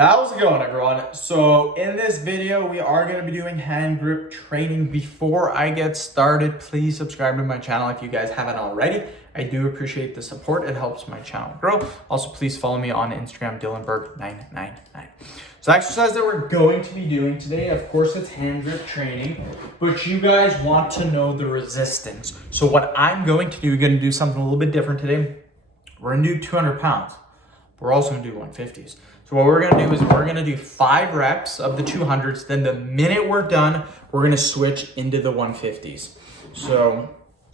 How's it going, everyone? So in this video, we are going to be doing hand grip training. Before I get started, please subscribe to my channel if you guys haven't already. I do appreciate the support. It helps my channel grow. Also, please follow me on Instagram, Dylanberg999. So the exercise that we're going to be doing today, of course, it's hand grip training, but you guys want to know the resistance. So what I'm going to do, we're going to do something a little bit different today. We're going to do 200 pounds. We're also going to do 150s. So what we're going to do is we're going to do 5 reps of the 200s. Then the minute we're done, we're going to switch into the 150s. So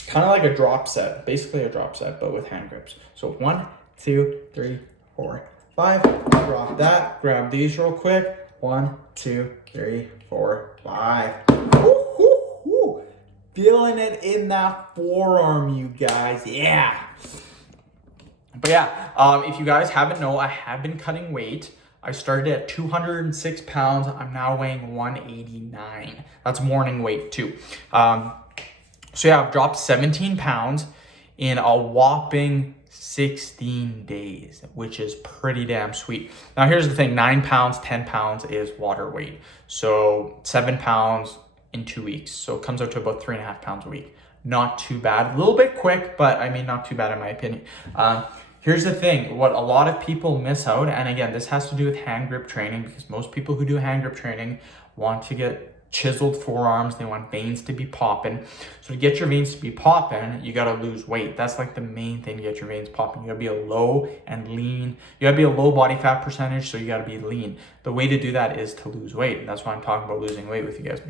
kind of like a drop set, basically a drop set, but with hand grips. So 1, 2, 3, 4, 5. Drop that. Grab these real quick. 1, 2, 3, 4, 5. Woo, woo, woo. Feeling it in that forearm, you guys. Yeah. But yeah, if you guys haven't known, I have been cutting weight. I started at 206 pounds. I'm now weighing 189. That's morning weight too. So yeah, I've dropped 17 pounds in a whopping 16 days, which is pretty damn sweet. Now here's the thing, 9 pounds, 10 pounds is water weight. So 7 pounds in 2 weeks. So it comes out to about 3.5 pounds a week. Not too bad, a little bit quick, but I mean, not too bad in my opinion. Here's the thing, what a lot of people miss out, and again, this has to do with hand grip training because most people who do hand grip training want to get chiseled forearms, they want veins to be popping. So to get your veins to be popping, you gotta lose weight. That's like the main thing to get your veins popping. You gotta be a low and lean. You gotta be a low body fat percentage, so you gotta be lean. The way to do that is to lose weight, and that's why I'm talking about losing weight with you guys.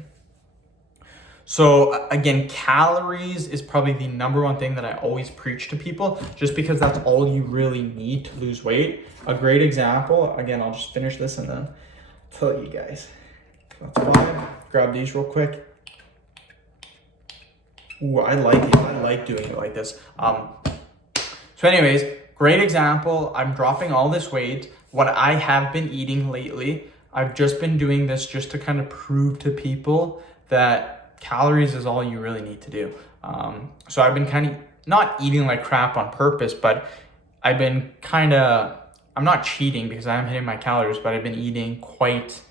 So again, calories is probably the number one thing that I always preach to people, just because that's all you really need to lose weight. A great example, again, I'll just finish this and then tell you guys. That's 5. Grab these real quick. Ooh, I like it. I like doing it like this. So anyways, great example. I'm dropping all this weight. What I have been eating lately, I've just been doing this just to kind of prove to people that calories is all you really need to do. So I've been kind of not eating like crap on purpose, but I've been I'm not cheating because I am hitting my calories, but I've been eating quite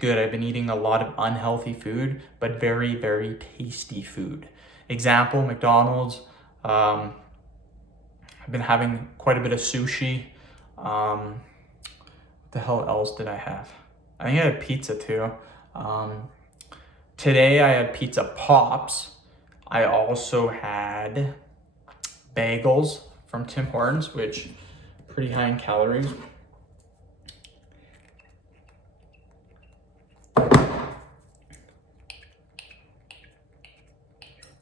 good. I've been eating a lot of unhealthy food, but very, very tasty food. Example, McDonald's. I've been having quite a bit of sushi. What the hell else did I have? I think I had pizza too. Today I had pizza pops. I also had bagels from Tim Hortons, which pretty high in calories.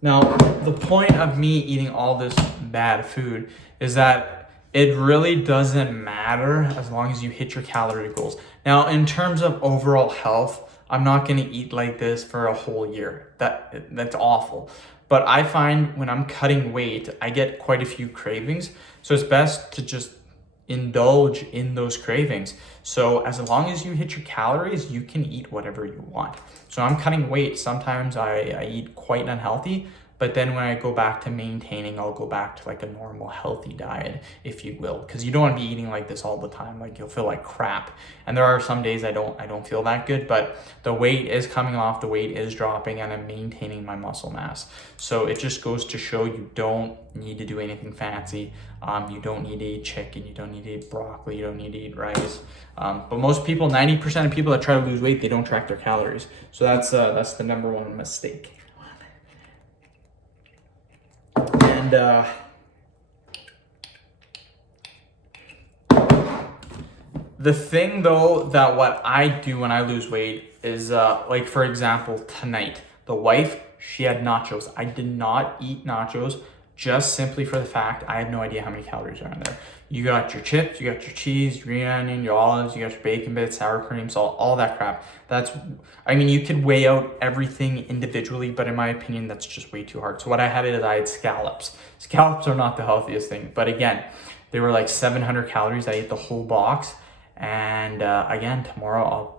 Now, the point of me eating all this bad food is that it really doesn't matter as long as you hit your calorie goals. Now, in terms of overall health, I'm not going to eat like this for a whole year. That's awful. But I find when I'm cutting weight, I get quite a few cravings. So it's best to just indulge in those cravings. So as long as you hit your calories, you can eat whatever you want. So I'm cutting weight. Sometimes I eat quite unhealthy. But then when I go back to maintaining, I'll go back to like a normal healthy diet, if you will, because you don't want to be eating like this all the time. Like you'll feel like crap. And there are some days I don't feel that good, but the weight is coming off, the weight is dropping, and I'm maintaining my muscle mass. So it just goes to show you don't need to do anything fancy. You don't need to eat chicken, you don't need to eat broccoli, you don't need to eat rice. But most people, 90% of people that try to lose weight, they don't track their calories. So that's the number one mistake. And the thing though, that what I do when I lose weight is like for example, tonight, the wife, she had nachos. I did not eat nachos just simply for the fact I had no idea how many calories are in there. You got your chips, you got your cheese, your green onion, your olives, you got your bacon bits, sour cream, salt, all that crap. I mean, you could weigh out everything individually, but in my opinion, that's just way too hard. So what I had is I had scallops. Scallops are not the healthiest thing, but again, they were like 700 calories. I ate the whole box. And again, tomorrow,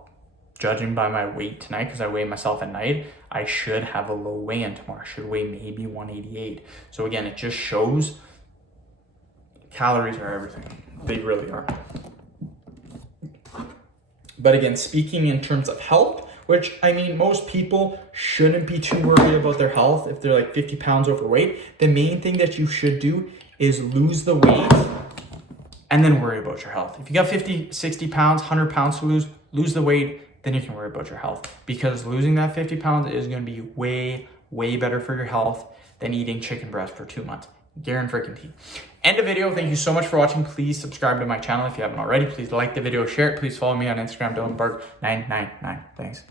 judging by my weight tonight, because I weigh myself at night, I should have a low weigh-in tomorrow. I should weigh maybe 188. So again, it just shows calories are everything. They really are. But again, speaking in terms of health, which I mean, most people shouldn't be too worried about their health if they're like 50 pounds overweight. The main thing that you should do is lose the weight and then worry about your health. If you got 50, 60 pounds, 100 pounds to lose the weight, then you can worry about your health, because losing that 50 pounds is going to be way, way better for your health than eating chicken breast for 2 months. Guaranteed. End of video. Thank you so much for watching. Please subscribe to my channel if you haven't already. Please like the video, share it. Please follow me on Instagram, DylanBarg999. Thanks.